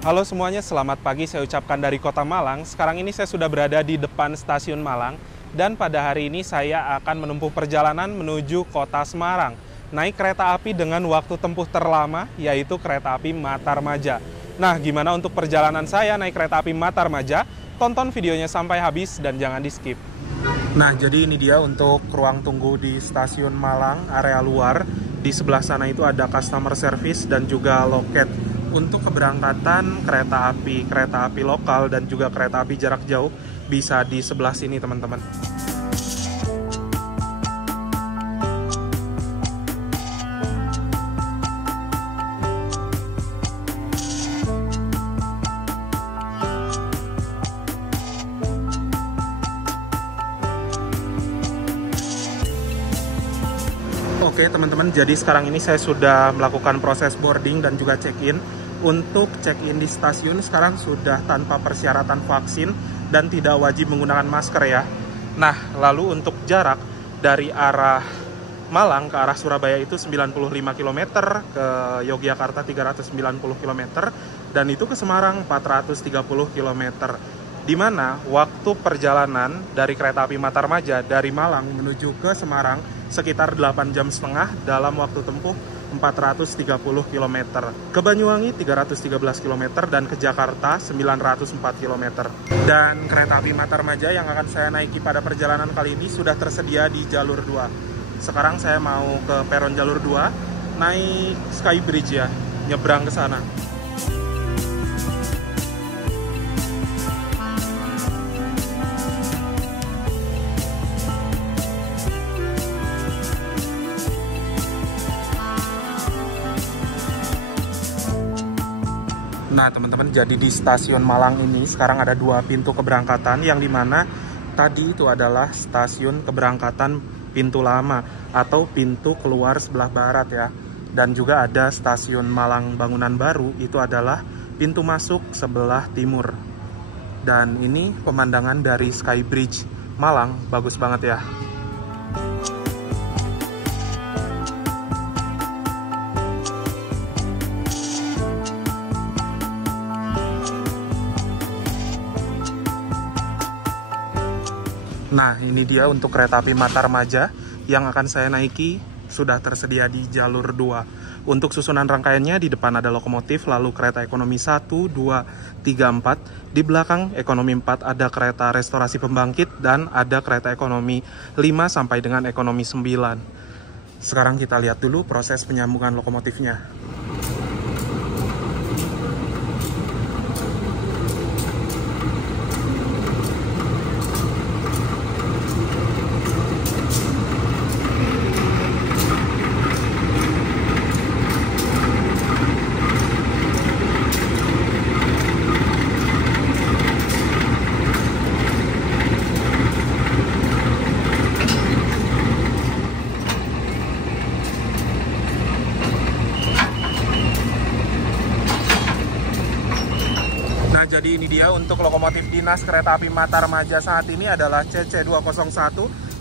Halo semuanya, selamat pagi saya ucapkan dari Kota Malang. Sekarang ini saya sudah berada di depan Stasiun Malang dan pada hari ini saya akan menempuh perjalanan menuju Kota Semarang. Naik kereta api dengan waktu tempuh terlama, yaitu kereta api Matarmaja. Nah, gimana untuk perjalanan saya naik kereta api Matarmaja? Tonton videonya sampai habis dan jangan di-skip. Nah, jadi ini dia untuk ruang tunggu di Stasiun Malang, area luar. Di sebelah sana itu ada customer service dan juga loket. Untuk keberangkatan kereta api lokal dan juga kereta api jarak jauh bisa di sebelah sini teman-teman. Oke teman-teman, jadi sekarang ini saya sudah melakukan proses boarding dan juga check-in. Untuk check-in di stasiun sekarang sudah tanpa persyaratan vaksin dan tidak wajib menggunakan masker ya. Nah, lalu untuk jarak dari arah Malang ke arah Surabaya itu 95 km, ke Yogyakarta 390 km, dan itu ke Semarang 430 km. Di mana waktu perjalanan dari kereta api Matarmaja dari Malang menuju ke Semarang sekitar 8,5 jam dalam waktu tempuh 430 km. Ke Banyuwangi 313 km dan ke Jakarta 904 km. Dan kereta api Matarmaja yang akan saya naiki pada perjalanan kali ini sudah tersedia di jalur 2. Sekarang saya mau ke peron jalur 2, naik Skybridge ya, nyebrang ke sana. Nah teman-teman, jadi di stasiun Malang ini sekarang ada dua pintu keberangkatan, yang dimana tadi itu adalah stasiun keberangkatan pintu lama atau pintu keluar sebelah barat ya. Dan juga ada stasiun Malang Bangunan Baru, itu adalah pintu masuk sebelah timur. Dan ini pemandangan dari Skybridge Malang, bagus banget ya. Nah, ini dia untuk kereta api Matarmaja yang akan saya naiki, sudah tersedia di jalur 2. Untuk susunan rangkaiannya, di depan ada lokomotif, lalu kereta ekonomi 1, 2, 3, 4. Di belakang ekonomi 4 ada kereta restorasi pembangkit dan ada kereta ekonomi 5 sampai dengan ekonomi 9. Sekarang kita lihat dulu proses penyambungan lokomotifnya. Jadi ini dia untuk lokomotif dinas kereta api Matarmaja saat ini adalah CC201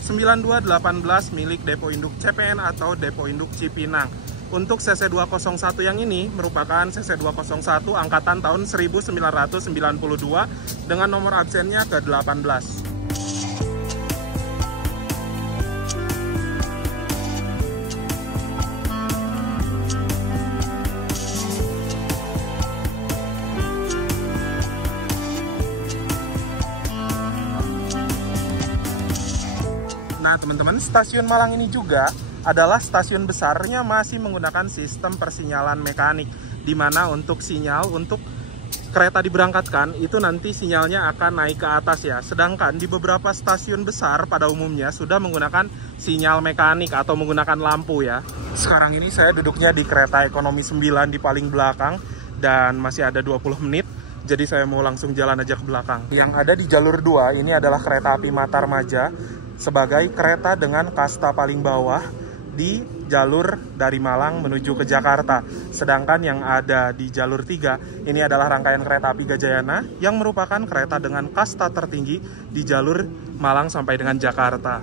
9218 milik Depo Induk CPN atau Depo Induk Cipinang. Untuk CC201 yang ini merupakan CC201 angkatan tahun 1992 dengan nomor absennya ke-18. Nah teman-teman, stasiun Malang ini juga adalah stasiun besarnya masih menggunakan sistem persinyalan mekanik, di mana untuk sinyal untuk kereta diberangkatkan itu nanti sinyalnya akan naik ke atas ya. Sedangkan di beberapa stasiun besar pada umumnya sudah menggunakan sinyal mekanik atau menggunakan lampu ya. Sekarang ini saya duduknya di kereta ekonomi 9 di paling belakang dan masih ada 20 menit. Jadi saya mau langsung jalan aja ke belakang. Yang ada di jalur 2 ini adalah kereta api Matarmaja sebagai kereta dengan kasta paling bawah di jalur dari Malang menuju ke Jakarta. Sedangkan yang ada di jalur 3 ini adalah rangkaian kereta api Gajayana yang merupakan kereta dengan kasta tertinggi di jalur Malang sampai dengan Jakarta.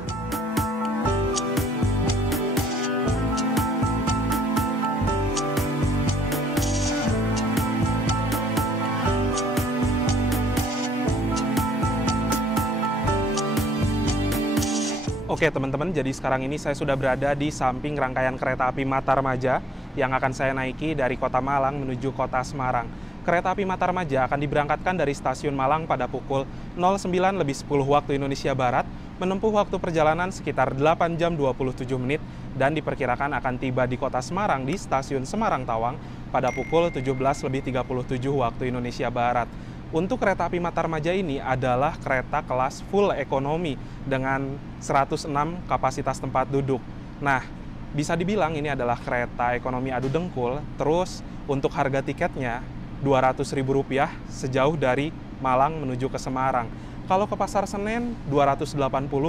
Oke teman-teman, jadi sekarang ini saya sudah berada di samping rangkaian kereta api Matarmaja yang akan saya naiki dari kota Malang menuju kota Semarang. Kereta api Matarmaja akan diberangkatkan dari stasiun Malang pada pukul 09.10 waktu Indonesia Barat, menempuh waktu perjalanan sekitar 8 jam 27 menit dan diperkirakan akan tiba di kota Semarang di stasiun Semarang Tawang pada pukul 17.37 waktu Indonesia Barat. Untuk kereta api Matarmaja ini adalah kereta kelas full ekonomi dengan 106 kapasitas tempat duduk. Nah, bisa dibilang ini adalah kereta ekonomi adu dengkul. Terus untuk harga tiketnya Rp200.000 sejauh dari Malang menuju ke Semarang. Kalau ke Pasar Senen 280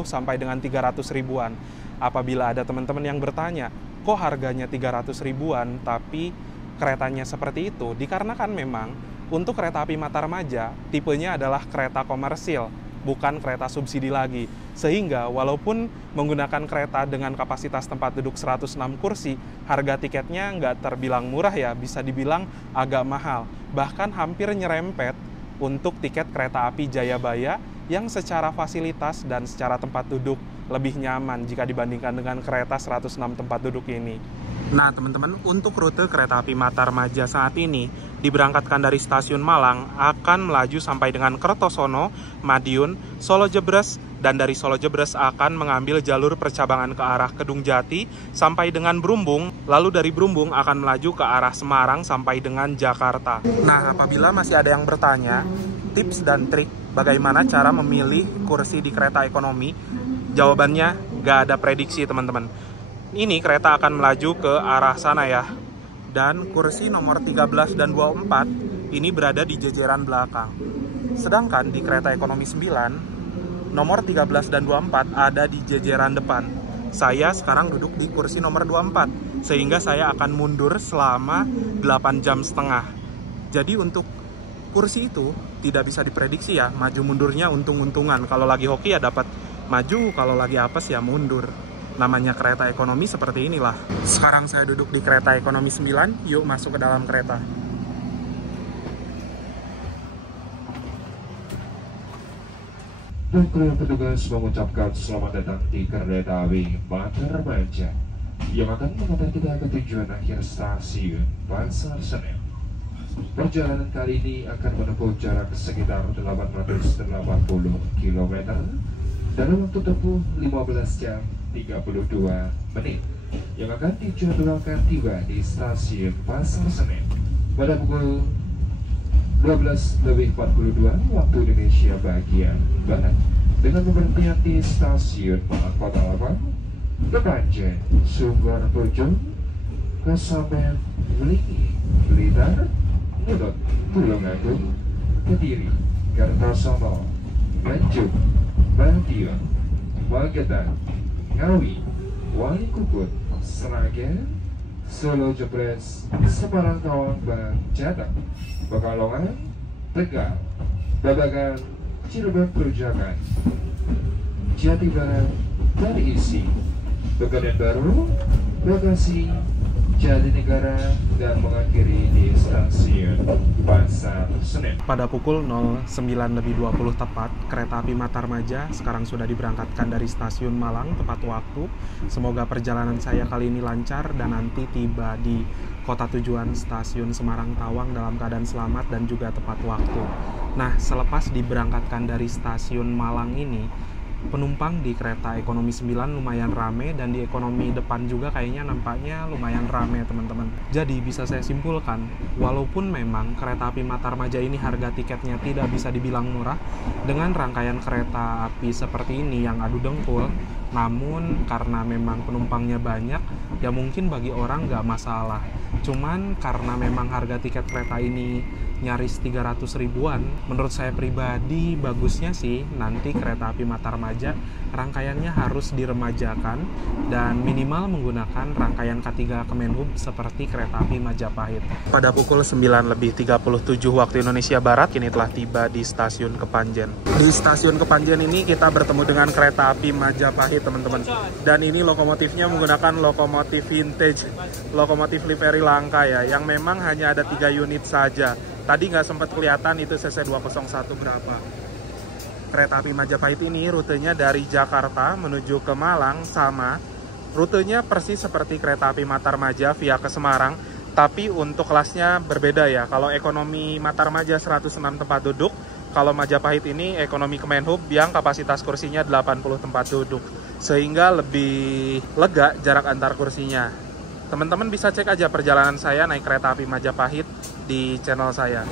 sampai dengan 300 ribuan. Apabila ada teman-teman yang bertanya, kok harganya 300 ribuan tapi keretanya seperti itu? Dikarenakan memang untuk kereta api Matarmaja, tipenya adalah kereta komersil, bukan kereta subsidi lagi. Sehingga walaupun menggunakan kereta dengan kapasitas tempat duduk 106 kursi, harga tiketnya nggak terbilang murah ya, bisa dibilang agak mahal. Bahkan hampir nyerempet untuk tiket kereta api Jayabaya yang secara fasilitas dan secara tempat duduk lebih nyaman jika dibandingkan dengan kereta 106 tempat duduk ini. Nah teman-teman, untuk rute kereta api Matarmaja saat ini diberangkatkan dari stasiun Malang akan melaju sampai dengan Kertosono, Madiun, Solo Jebres, dan dari Solo Jebres akan mengambil jalur percabangan ke arah Kedung Jati sampai dengan Brumbung, lalu dari Brumbung akan melaju ke arah Semarang sampai dengan Jakarta. Nah, apabila masih ada yang bertanya, tips dan trik bagaimana cara memilih kursi di kereta ekonomi, jawabannya nggak ada prediksi teman-teman. Ini kereta akan melaju ke arah sana ya. Dan kursi nomor 13 dan 24 ini berada di jejeran belakang. Sedangkan di kereta ekonomi 9, nomor 13 dan 24 ada di jejeran depan. Saya sekarang duduk di kursi nomor 24, sehingga saya akan mundur selama 8 jam setengah. Jadi untuk kursi itu tidak bisa diprediksi ya, maju mundurnya untung-untungan. Kalau lagi hoki ya dapat maju, kalau lagi apes ya mundur. Namanya kereta ekonomi seperti inilah. Sekarang saya duduk di kereta ekonomi 9, yuk masuk ke dalam kereta. Baiklah, petugas mengucapkan selamat datang di kereta api Matarmaja yang akan mengantar kita ke tujuan akhir stasiun Pasar Senen. Perjalanan kali ini akan menempuh jarak sekitar 880 km dalam waktu tempuh 15 jam 32 menit yang akan dijadwalkan tiba di stasiun Pasar Senen pada pukul 12.42 waktu Indonesia bagian Barat dengan pemberhentian di stasiun Malang Kota Lama, Kepanjen, Sumber Bojong, Kesamen, Belingi, Blitar, Nudut, Tulungagung, Kediri, Kertosono, Nganjuk, Madiun, Magetan, Ngawi, Wali Kukut, Sragen, Solo Jebres, Semarang Tawang, Jateng, Pekalongan, Tegal, Babakan, Cirebon Perujakan, Jati Barat, Isi, Pegadaian Baru, Bekasi, Jatinegara, dan mengakhiri di stasiun Pasar Senen. Pada pukul 09.20 tepat, kereta api Matarmaja sekarang sudah diberangkatkan dari stasiun Malang tepat waktu. Semoga perjalanan saya kali ini lancar dan nanti tiba di kota tujuan stasiun Semarang Tawang dalam keadaan selamat dan juga tepat waktu. Nah, selepas diberangkatkan dari stasiun Malang ini, penumpang di kereta ekonomi 9 lumayan rame dan di ekonomi depan juga kayaknya nampaknya lumayan rame teman-teman. Jadi bisa saya simpulkan, walaupun memang kereta api Matarmaja ini harga tiketnya tidak bisa dibilang murah, dengan rangkaian kereta api seperti ini yang adu dengkul, namun karena memang penumpangnya banyak, ya mungkin bagi orang nggak masalah. Cuman karena memang harga tiket kereta ini nyaris 300 ribuan, menurut saya pribadi bagusnya sih nanti kereta api Matarmaja rangkaiannya harus diremajakan dan minimal menggunakan rangkaian K3 Kemenhub seperti kereta api Majapahit. Pada pukul 9.37 waktu Indonesia Barat, kini telah tiba di stasiun Kepanjen. Di stasiun Kepanjen ini kita bertemu dengan kereta api Majapahit teman-teman. Dan ini lokomotifnya menggunakan lokomotif vintage, lokomotif livery langka ya, yang memang hanya ada 3 unit saja. Tadi nggak sempat kelihatan itu CC201 berapa. kereta api Majapahit ini rutenya dari Jakarta menuju ke Malang, sama rutenya persis seperti kereta api Matarmaja via ke Semarang, tapi untuk kelasnya berbeda ya. Kalau ekonomi Matarmaja 106 tempat duduk, kalau Majapahit ini ekonomi Kemenhub yang kapasitas kursinya 80 tempat duduk, sehingga lebih lega jarak antar kursinya. Teman-teman bisa cek aja perjalanan saya naik kereta api Majapahit di channel saya.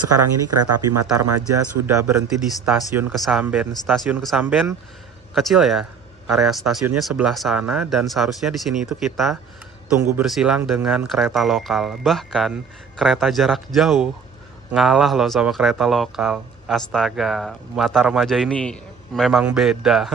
Sekarang ini kereta api Matarmaja sudah berhenti di stasiun Kesamben. Stasiun Kesamben kecil ya, area stasiunnya sebelah sana, dan seharusnya di sini itu kita tunggu bersilang dengan kereta lokal. Bahkan kereta jarak jauh ngalah loh sama kereta lokal. Astaga, Matarmaja ini memang beda.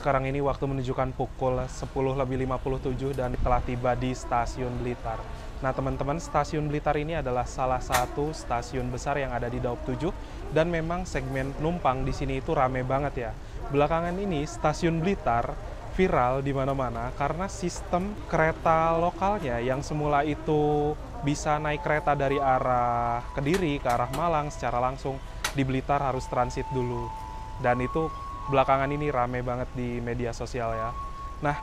Sekarang ini waktu menunjukkan pukul 10:57 dan telah tiba di Stasiun Blitar. Nah teman-teman, Stasiun Blitar ini adalah salah satu stasiun besar yang ada di Daop 7, dan memang segmen penumpang di sini itu rame banget ya. Belakangan ini Stasiun Blitar viral di mana-mana karena sistem kereta lokalnya yang semula itu bisa naik kereta dari arah Kediri ke arah Malang secara langsung, di Blitar harus transit dulu. Dan itu belakangan ini rame banget di media sosial ya. Nah,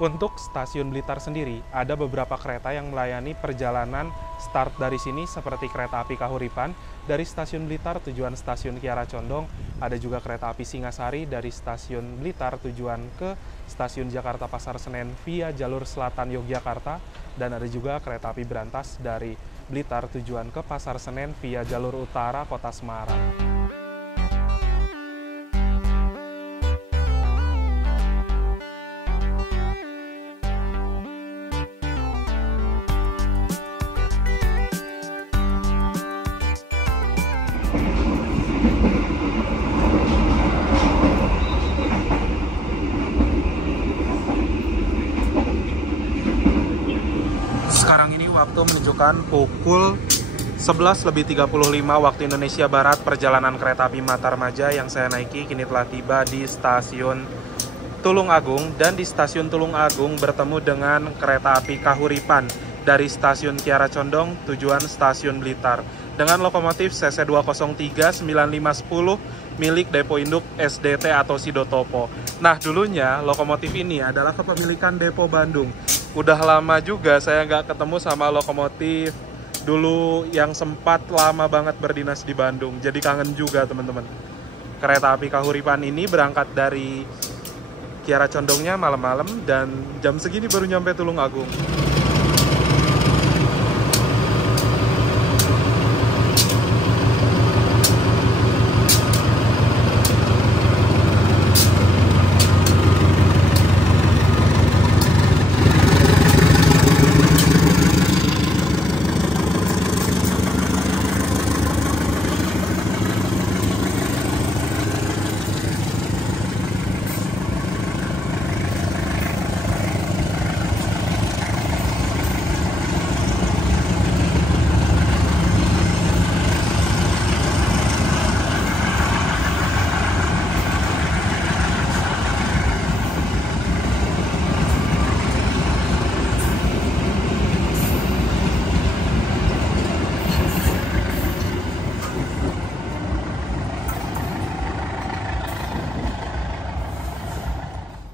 untuk Stasiun Blitar sendiri, ada beberapa kereta yang melayani perjalanan start dari sini seperti kereta api Kahuripan dari Stasiun Blitar tujuan Stasiun Kiara Condong, ada juga kereta api Singasari dari Stasiun Blitar tujuan ke Stasiun Jakarta Pasar Senen via jalur selatan Yogyakarta, dan ada juga kereta api Berantas dari Blitar tujuan ke Pasar Senen via jalur utara Kota Semarang. waktu menunjukkan pukul 11.35 waktu Indonesia Barat. Perjalanan kereta api Matarmaja yang saya naiki kini telah tiba di stasiun Tulung Agung, dan di stasiun Tulung Agung bertemu dengan kereta api Kahuripan dari stasiun Kiara Condong tujuan stasiun Blitar dengan lokomotif CC203 9510 milik Depo Induk SDT atau Sidotopo. Nah, dulunya lokomotif ini adalah kepemilikan Depo Bandung. Udah lama juga saya nggak ketemu sama lokomotif dulu yang sempat lama banget berdinas di Bandung. Jadi kangen juga teman-teman. Kereta api Kahuripan ini berangkat dari Kiara Condongnya malam-malam dan jam segini baru nyampe Tulung Agung.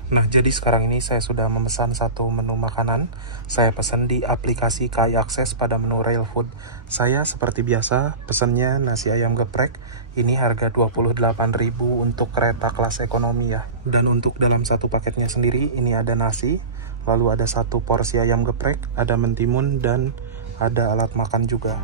Nah, jadi sekarang ini saya sudah memesan satu menu makanan. Saya pesan di aplikasi KAI Akses pada menu Rail Food. Saya seperti biasa pesannya nasi ayam geprek. Ini harga 28.000 untuk kereta kelas ekonomi ya. Dan untuk dalam satu paketnya sendiri ini ada nasi, lalu ada satu porsi ayam geprek, ada mentimun, dan ada alat makan juga.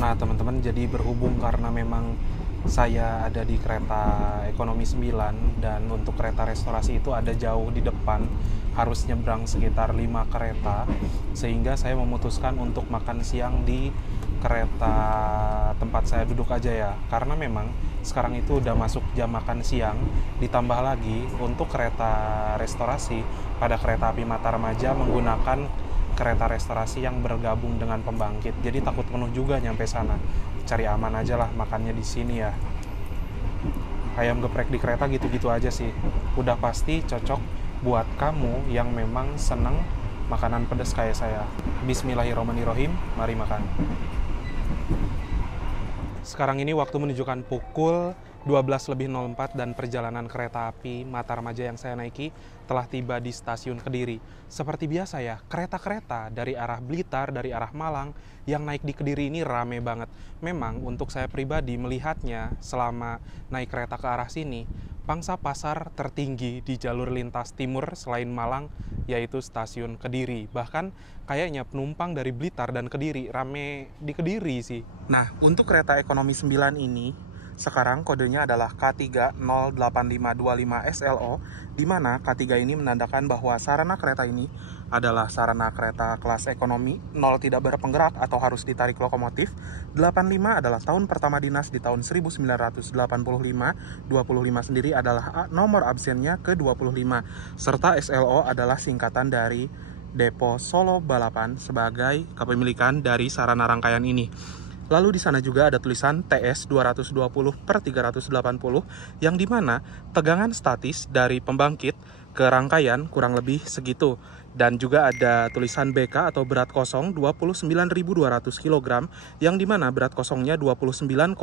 Nah teman-teman, jadi berhubung karena memang saya ada di kereta ekonomi 9 dan untuk kereta restorasi itu ada jauh di depan, harus nyebrang sekitar 5 kereta, sehingga saya memutuskan untuk makan siang di kereta tempat saya duduk aja ya, karena memang sekarang itu udah masuk jam makan siang. Ditambah lagi untuk kereta restorasi pada kereta api Matarmaja menggunakan kereta restorasi yang bergabung dengan pembangkit, jadi takut penuh juga nyampe sana. Cari aman aja lah makannya di sini ya. Ayam geprek di kereta gitu-gitu aja sih. Udah pasti cocok buat kamu yang memang seneng makanan pedas kayak saya. Bismillahirrahmanirrahim, mari makan. Sekarang ini waktu menunjukkan pukul 12.04 dan perjalanan kereta api Matarmaja yang saya naiki telah tiba di stasiun Kediri. Seperti biasa ya, kereta-kereta dari arah Blitar, dari arah Malang yang naik di Kediri ini rame banget. Memang untuk saya pribadi melihatnya selama naik kereta ke arah sini, pangsa pasar tertinggi di jalur lintas timur selain Malang yaitu stasiun Kediri. Bahkan kayaknya penumpang dari Blitar dan Kediri rame di Kediri sih. Nah, untuk kereta ekonomi 9 ini sekarang kodenya adalah K3-08525SLO, di mana K3 ini menandakan bahwa sarana kereta ini adalah sarana kereta kelas ekonomi, 0 tidak berpenggerak atau harus ditarik lokomotif, 85 adalah tahun pertama dinas di tahun 1985, 25 sendiri adalah nomor absennya ke-25, serta SLO adalah singkatan dari Depo Solo Balapan sebagai kepemilikan dari sarana rangkaian ini. Lalu di sana juga ada tulisan TS 220/380 yang dimana tegangan statis dari pembangkit ke rangkaian kurang lebih segitu. Dan juga ada tulisan BK atau berat kosong 29.200 kg yang dimana berat kosongnya 29,2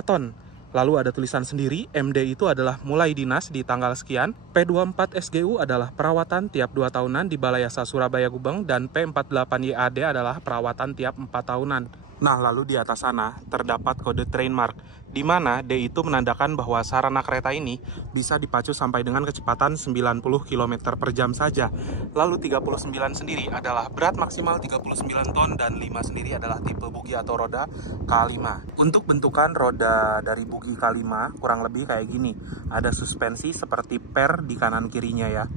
ton. Lalu ada tulisan sendiri, MD itu adalah mulai dinas di tanggal sekian, P24 SGU adalah perawatan tiap 2 tahunan di Balai Yasa Surabaya Gubeng, dan P48 YAD adalah perawatan tiap 4 tahunan. Nah, lalu di atas sana terdapat kode train mark, di mana D itu menandakan bahwa sarana kereta ini bisa dipacu sampai dengan kecepatan 90 km per jam saja. Lalu 39 sendiri adalah berat maksimal 39 ton dan 5 sendiri adalah tipe bugi atau roda K5. Untuk bentukan roda dari bugi K5 kurang lebih kayak gini. Ada suspensi seperti per di kanan kirinya ya.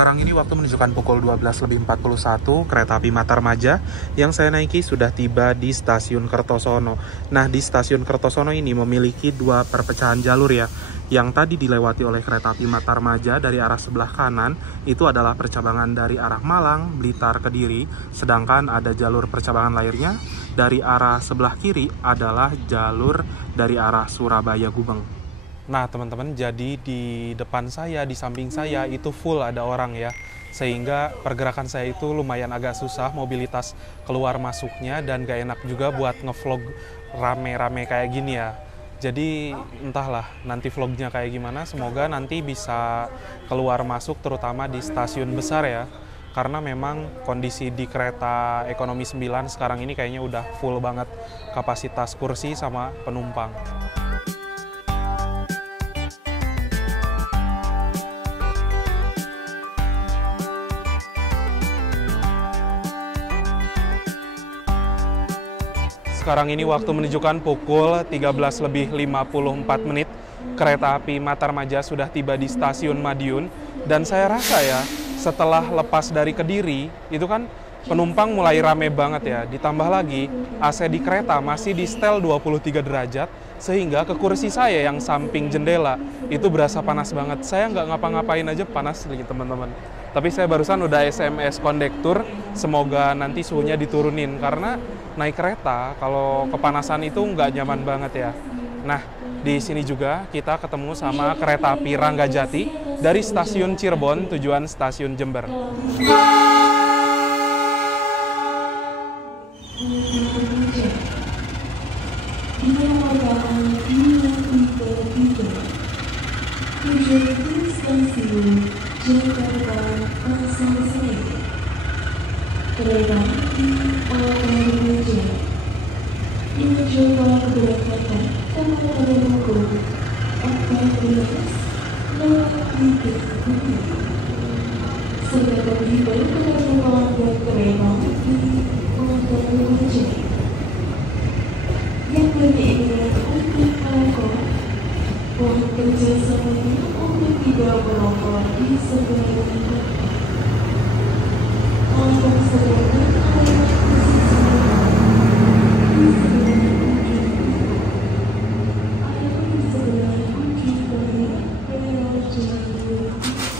Sekarang ini waktu menunjukkan pukul 12.41, kereta api Matarmaja yang saya naiki sudah tiba di stasiun Kertosono. Nah, di stasiun Kertosono ini memiliki dua perpecahan jalur ya. Yang tadi dilewati oleh kereta api Matarmaja dari arah sebelah kanan itu adalah percabangan dari arah Malang, Blitar, Kediri. Sedangkan ada jalur percabangan lainnya dari arah sebelah kiri adalah jalur dari arah Surabaya, Gubeng. Nah teman-teman, jadi di depan saya, di samping saya itu full ada orang ya. Sehingga pergerakan saya itu lumayan agak susah, mobilitas keluar masuknya, dan gak enak juga buat ngevlog rame-rame kayak gini ya. Jadi entahlah nanti vlognya kayak gimana, semoga nanti bisa keluar masuk terutama di stasiun besar ya. Karena memang kondisi di kereta ekonomi 9 sekarang ini kayaknya udah full banget kapasitas kursi sama penumpang. Sekarang ini waktu menunjukkan pukul 13.54. Kereta api Matarmaja sudah tiba di stasiun Madiun. Dan saya rasa ya, setelah lepas dari Kediri, itu kan penumpang mulai rame banget ya. Ditambah lagi, AC di kereta masih di setel 23 derajat, sehingga ke kursi saya yang samping jendela, itu berasa panas banget. Saya nggak ngapa-ngapain aja panas lagi teman-teman. Tapi saya barusan udah SMS kondektur, semoga nanti suhunya diturunin. Karena naik kereta, kalau kepanasan itu nggak nyaman banget ya. Nah, di sini juga kita ketemu sama kereta api Ranggajati dari stasiun Cirebon tujuan stasiun Jember.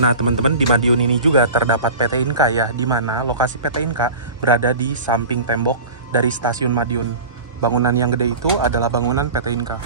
Nah teman-teman, di Madiun ini juga terdapat PT Inka ya, di mana lokasi PT Inka berada di samping tembok dari stasiun Madiun. Bangunan yang gede itu adalah bangunan PT Inka.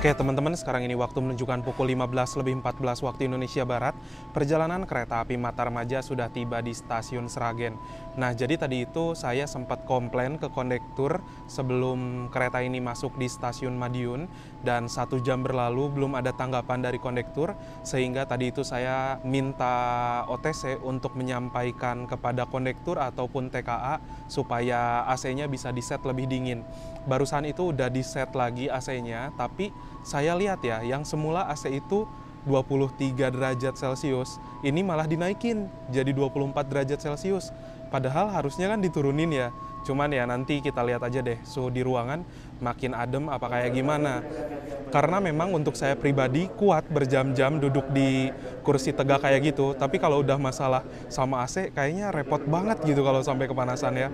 Oke teman-teman, sekarang ini waktu menunjukkan pukul 15.14 waktu Indonesia Barat. Perjalanan kereta api Matarmaja sudah tiba di stasiun Sragen. Nah jadi tadi itu saya sempat komplain ke kondektur sebelum kereta ini masuk di stasiun Madiun. Dan 1 jam berlalu belum ada tanggapan dari kondektur. Sehingga tadi itu saya minta OTC untuk menyampaikan kepada kondektur ataupun TKA supaya AC-nya bisa diset lebih dingin. Barusan itu udah diset lagi AC-nya, tapi saya lihat ya, yang semula AC itu 23 derajat Celcius, ini malah dinaikin jadi 24 derajat Celcius. Padahal harusnya kan diturunin ya. Cuman ya nanti kita lihat aja deh suhu di ruangan makin adem apa kayak gimana. Karena memang untuk saya pribadi kuat berjam-jam duduk di kursi tegak kayak gitu. Tapi kalau udah masalah sama AC kayaknya repot banget gitu kalau sampai kepanasan ya.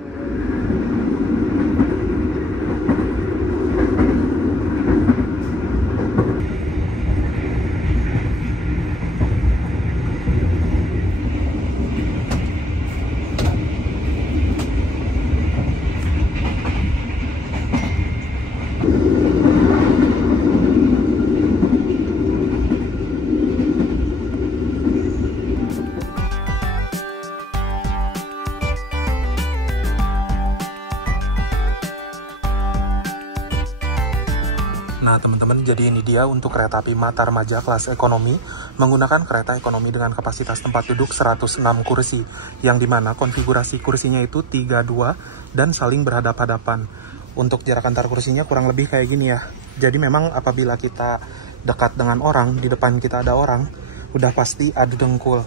Nah teman-teman, jadi ini dia untuk kereta api Matarmaja kelas ekonomi menggunakan kereta ekonomi dengan kapasitas tempat duduk 106 kursi, yang dimana konfigurasi kursinya itu 3-2 dan saling berhadap-hadapan. Untuk jarak antar kursinya kurang lebih kayak gini ya. Jadi memang apabila kita dekat dengan orang, di depan kita ada orang, udah pasti adu dengkul.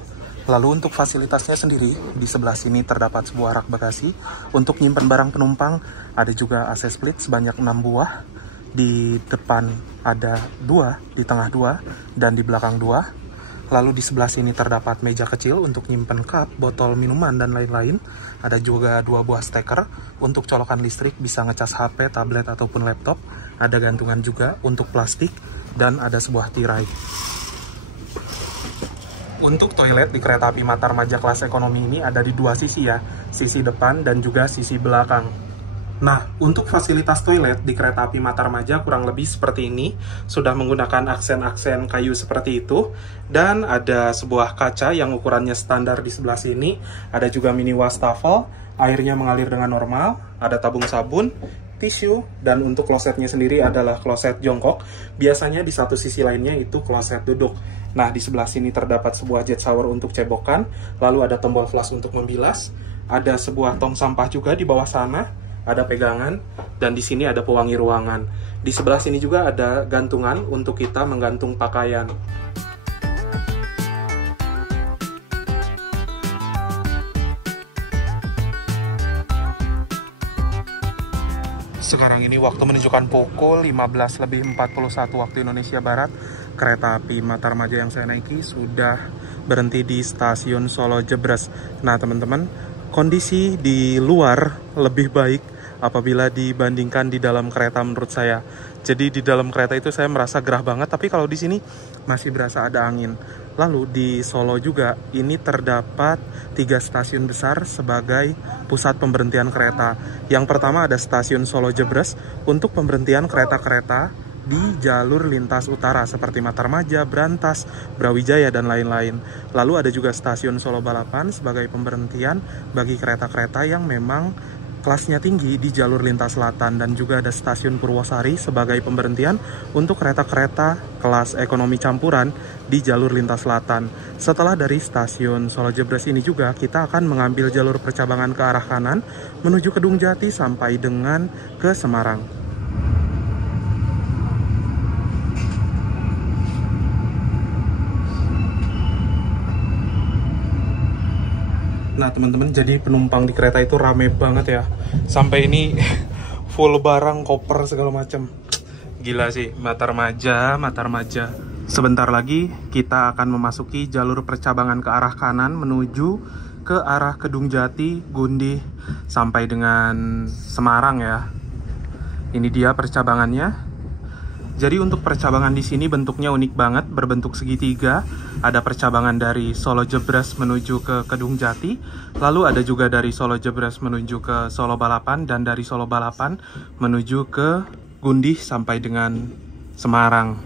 Lalu untuk fasilitasnya sendiri, di sebelah sini terdapat sebuah rak bagasi untuk nyimpen barang penumpang. Ada juga AC split sebanyak 6 buah. Di depan ada 2, di tengah 2, dan di belakang 2. Lalu di sebelah sini terdapat meja kecil untuk nyimpen cup, botol minuman, dan lain-lain. Ada juga 2 buah steker untuk colokan listrik, bisa ngecas HP, tablet, ataupun laptop. Ada gantungan juga untuk plastik, dan ada sebuah tirai. Untuk toilet di kereta api Matarmaja kelas ekonomi ini ada di 2 sisi ya, sisi depan dan juga sisi belakang. Nah, untuk fasilitas toilet di kereta api Matarmaja kurang lebih seperti ini. Sudah menggunakan aksen-aksen kayu seperti itu. Dan ada sebuah kaca yang ukurannya standar di sebelah sini. Ada juga mini wastafel, airnya mengalir dengan normal. Ada tabung sabun, tisu, dan untuk klosetnya sendiri adalah kloset jongkok. Biasanya di satu sisi lainnya itu kloset duduk. Nah, di sebelah sini terdapat sebuah jet shower untuk cebokan. Lalu ada tombol flush untuk membilas. Ada sebuah tong sampah juga di bawah sana. Ada pegangan, dan di sini ada pewangi ruangan. Di sebelah sini juga ada gantungan untuk kita menggantung pakaian. Sekarang ini waktu menunjukkan pukul 15.41 waktu Indonesia Barat. Kereta api Matarmaja yang saya naiki sudah berhenti di stasiun Solo Jebres. Nah teman-teman, kondisi di luar lebih baik apabila dibandingkan di dalam kereta menurut saya. Jadi di dalam kereta itu saya merasa gerah banget, tapi kalau di sini masih berasa ada angin. Lalu di Solo juga ini terdapat 3 stasiun besar sebagai pusat pemberhentian kereta. Yang pertama ada stasiun Solo Jebres untuk pemberhentian kereta-kereta di jalur lintas utara seperti Matarmaja, Brantas, Brawijaya, dan lain-lain. Lalu ada juga stasiun Solo Balapan sebagai pemberhentian bagi kereta-kereta yang memang kelasnya tinggi di jalur lintas selatan, dan juga ada stasiun Purwosari sebagai pemberhentian untuk kereta-kereta kelas ekonomi campuran di jalur lintas selatan. Setelah dari stasiun Solo Jebres ini juga kita akan mengambil jalur percabangan ke arah kanan menuju Kedung Jati sampai dengan ke Semarang. Nah teman-teman, jadi penumpang di kereta itu rame banget ya. Sampai ini full barang, koper segala macam. Gila sih, Matarmaja. Sebentar lagi kita akan memasuki jalur percabangan ke arah kanan menuju ke arah Kedung Jati, Gundih, sampai dengan Semarang ya. Ini dia percabangannya. Jadi untuk percabangan di sini bentuknya unik banget, berbentuk segitiga. Ada percabangan dari Solo Jebres menuju ke Kedung Jati, lalu ada juga dari Solo Jebres menuju ke Solo Balapan, dan dari Solo Balapan menuju ke Gundih sampai dengan Semarang.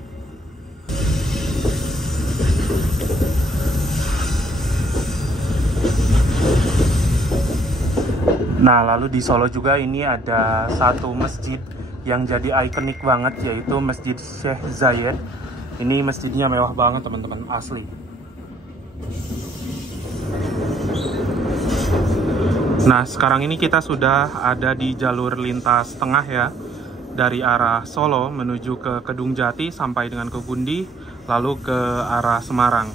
Nah, lalu di Solo juga ini ada satu masjid yang jadi ikonik banget, yaitu Masjid Syekh Zayed. Ini masjidnya mewah banget teman-teman, asli. Nah sekarang ini kita sudah ada di jalur lintas tengah ya, dari arah Solo menuju ke Kedung Jati sampai dengan ke Gundih, lalu ke arah Semarang.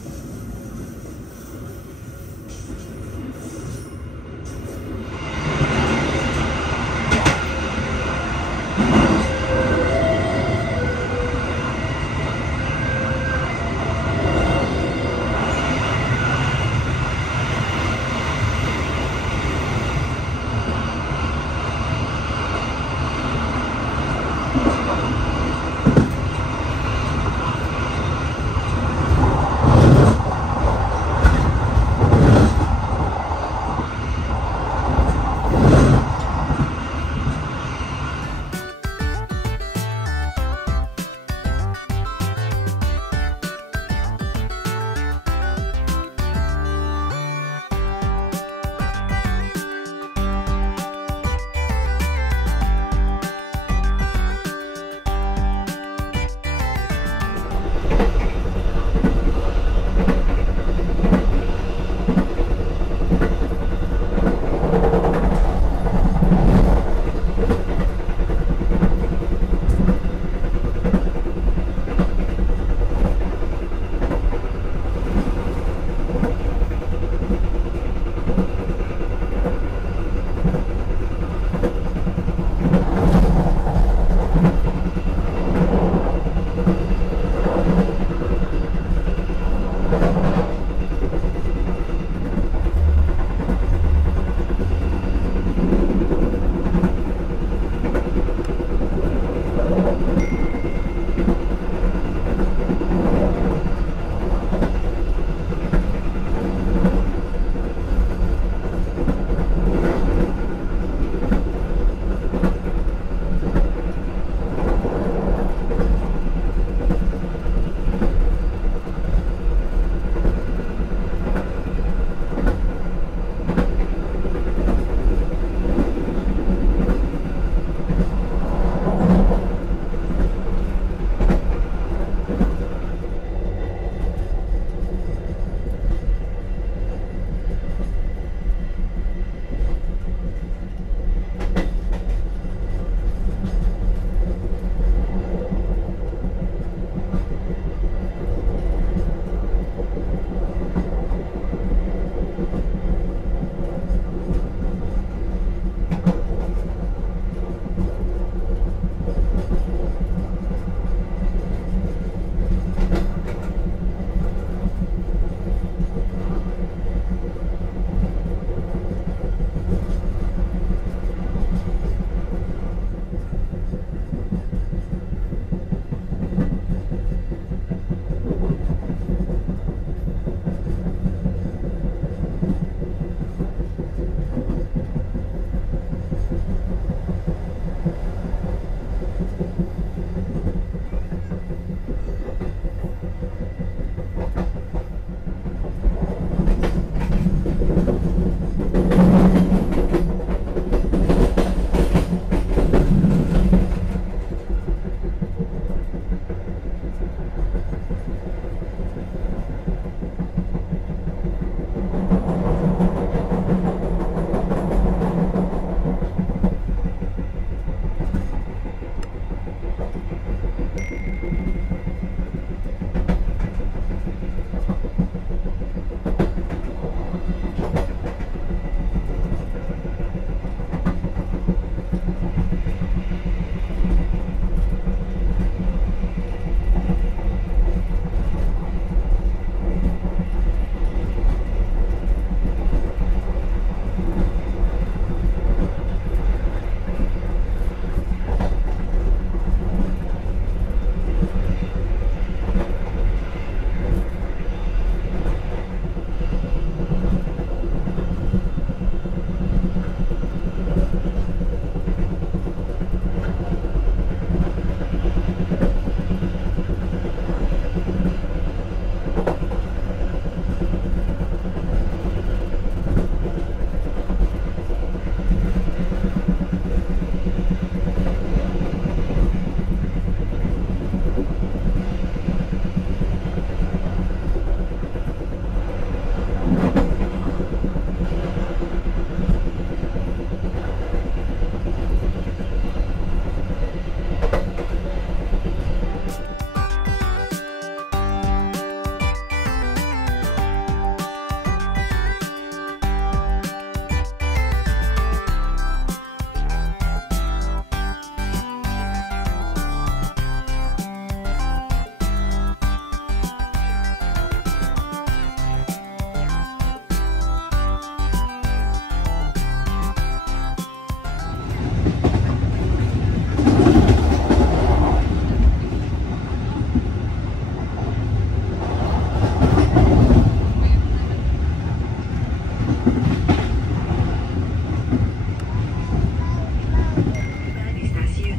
Tiba di stasiun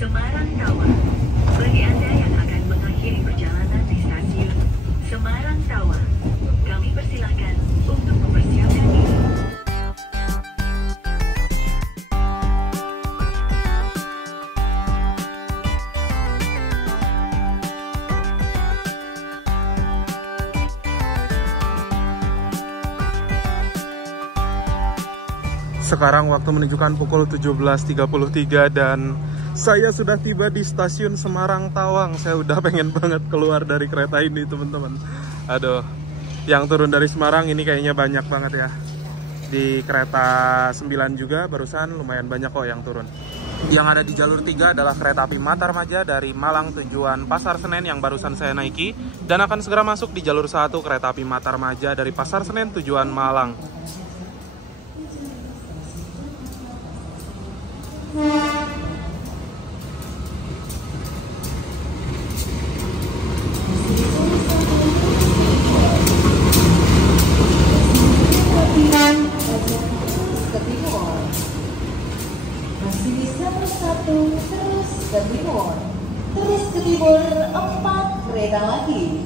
Semarang Tawang. Bagi Anda yang akan mengakhiri perjalanan di stasiun Semarang Tawang, kami persilakan untuk mempersiapkan diri. Sekarang waktu menunjukkan pukul 17.33 dan saya sudah tiba di stasiun Semarang Tawang. Saya udah pengen banget keluar dari kereta ini, teman-teman. Aduh, yang turun dari Semarang ini kayaknya banyak banget ya. Di kereta 9 juga barusan lumayan banyak kok yang turun. Yang ada di jalur 3 adalah kereta api Matarmaja dari Malang tujuan Pasar Senen yang barusan saya naiki, dan akan segera masuk di jalur 1 kereta api Matarmaja dari Pasar Senen tujuan Malang. Masih bisa bersatu terus ke timur. Terus ke timur 4 kereta lagi.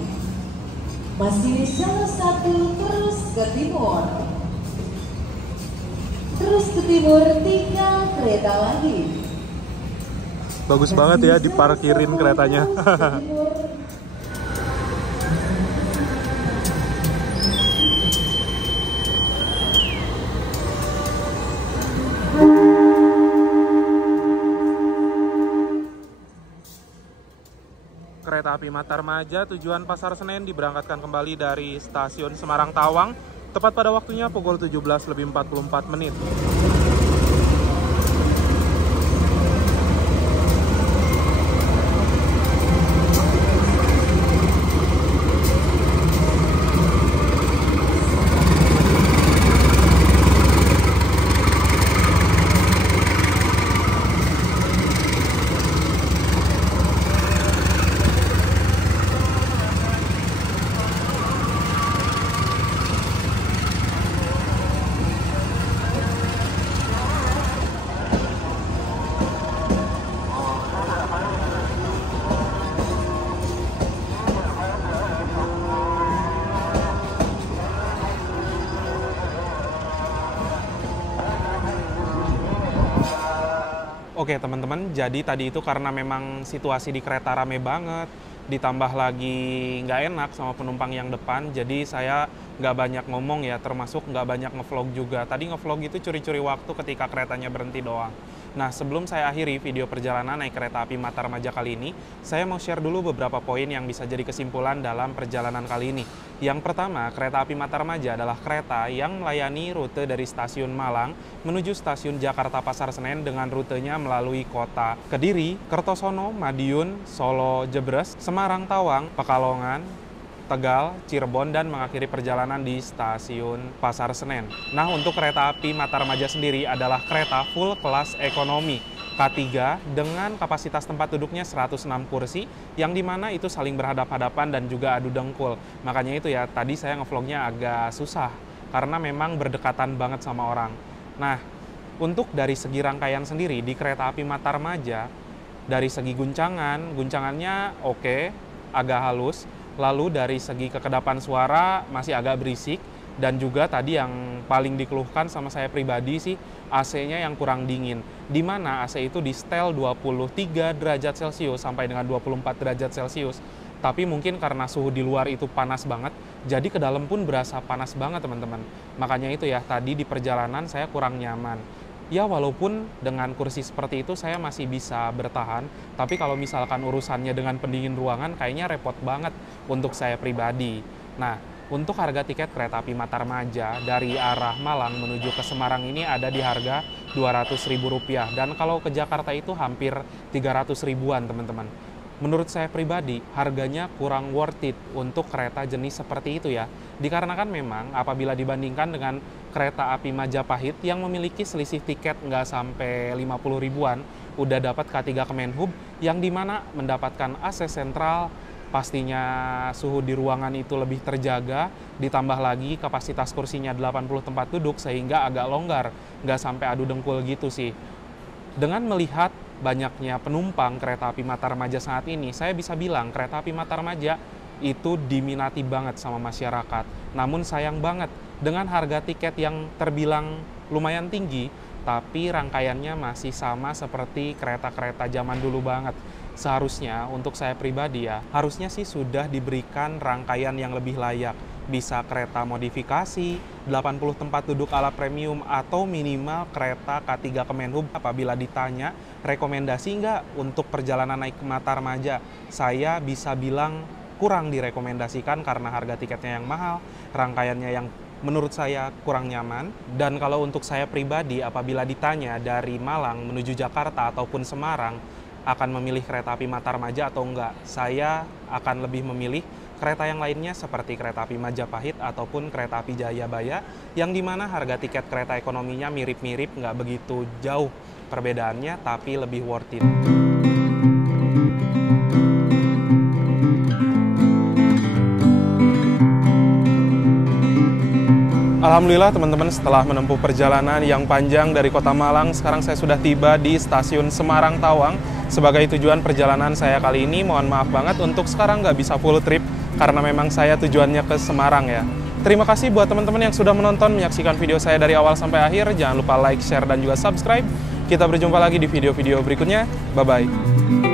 Masih bisa bersatu terus ke timur. Terus ke timur 3 kereta lagi. Bagus banget ya diparkirin keretanya. Kereta api Matarmaja tujuan Pasar Senen diberangkatkan kembali dari stasiun Semarang Tawang tepat pada waktunya pukul 17.44. Oke teman-teman, jadi tadi itu karena memang situasi di kereta rame banget, ditambah lagi nggak enak sama penumpang yang depan, jadi saya nggak banyak ngomong ya, termasuk nggak banyak ngevlog juga. Tadi ngevlog itu curi-curi waktu ketika keretanya berhenti doang. Nah, sebelum saya akhiri video perjalanan naik kereta api Matarmaja kali ini, saya mau share dulu beberapa poin yang bisa jadi kesimpulan dalam perjalanan kali ini. Yang pertama, kereta api Matarmaja adalah kereta yang melayani rute dari stasiun Malang menuju stasiun Jakarta Pasar Senen dengan rutenya melalui kota Kediri, Kertosono, Madiun, Solo, Jebres, Semarang Tawang, Pekalongan, Tegal, Cirebon, dan mengakhiri perjalanan di stasiun Pasar Senen. Nah, untuk kereta api Matarmaja sendiri adalah kereta full kelas ekonomi K3 dengan kapasitas tempat duduknya 106 kursi, yang dimana itu saling berhadap-hadapan dan juga adu dengkul. Makanya itu ya, tadi saya ngevlognya agak susah, karena memang berdekatan banget sama orang. Nah, untuk dari segi rangkaian sendiri, di kereta api Matarmaja, dari segi guncangannya oke, agak halus. Lalu dari segi kekedapan suara masih agak berisik, dan juga tadi yang paling dikeluhkan sama saya pribadi sih AC-nya yang kurang dingin, di mana AC itu di setel 23 derajat Celcius sampai dengan 24 derajat Celcius. Tapi mungkin karena suhu di luar itu panas banget, jadi ke dalam pun berasa panas banget teman-teman. Makanya itu ya, tadi di perjalanan saya kurang nyaman. Ya walaupun dengan kursi seperti itu saya masih bisa bertahan, tapi kalau misalkan urusannya dengan pendingin ruangan kayaknya repot banget untuk saya pribadi. Nah, untuk harga tiket kereta api Matarmaja dari arah Malang menuju ke Semarang ini ada di harga Rp200.000, dan kalau ke Jakarta itu hampir 300 ribuan teman-teman. Menurut saya pribadi, harganya kurang worth it untuk kereta jenis seperti itu ya. Dikarenakan memang apabila dibandingkan dengan kereta api Majapahit yang memiliki selisih tiket nggak sampai 50 ribuan, udah dapat K3 Kemenhub, yang dimana mendapatkan AC sentral, pastinya suhu di ruangan itu lebih terjaga, ditambah lagi kapasitas kursinya 80 tempat duduk sehingga agak longgar, nggak sampai adu dengkul gitu sih. Dengan melihat banyaknya penumpang kereta api Mataramaja saat ini, saya bisa bilang kereta api Mataramaja itu diminati banget sama masyarakat. Namun sayang banget, dengan harga tiket yang terbilang lumayan tinggi, tapi rangkaiannya masih sama seperti kereta-kereta zaman dulu banget. Seharusnya untuk saya pribadi ya, harusnya sih sudah diberikan rangkaian yang lebih layak. Bisa kereta modifikasi, 80 tempat duduk ala premium, atau minimal kereta K3 Kemenhub. Apabila ditanya rekomendasi nggak untuk perjalanan naik ke Mataramaja, saya bisa bilang kurang direkomendasikan karena harga tiketnya yang mahal, rangkaiannya yang menurut saya kurang nyaman. Dan kalau untuk saya pribadi, apabila ditanya dari Malang menuju Jakarta ataupun Semarang, akan memilih kereta api Mataramaja atau enggak, saya akan lebih memilih kereta yang lainnya seperti kereta api Majapahit ataupun kereta api Jayabaya, yang dimana harga tiket kereta ekonominya mirip-mirip, nggak begitu jauh perbedaannya, tapi lebih worth it. Alhamdulillah teman-teman, setelah menempuh perjalanan yang panjang dari kota Malang, sekarang saya sudah tiba di stasiun Semarang Tawang. Sebagai tujuan perjalanan saya kali ini, mohon maaf banget untuk sekarang nggak bisa full trip, karena memang saya tujuannya ke Semarang ya. Terima kasih buat teman-teman yang sudah menonton, menyaksikan video saya dari awal sampai akhir. Jangan lupa like, share, dan juga subscribe. Kita berjumpa lagi di video-video berikutnya. Bye-bye.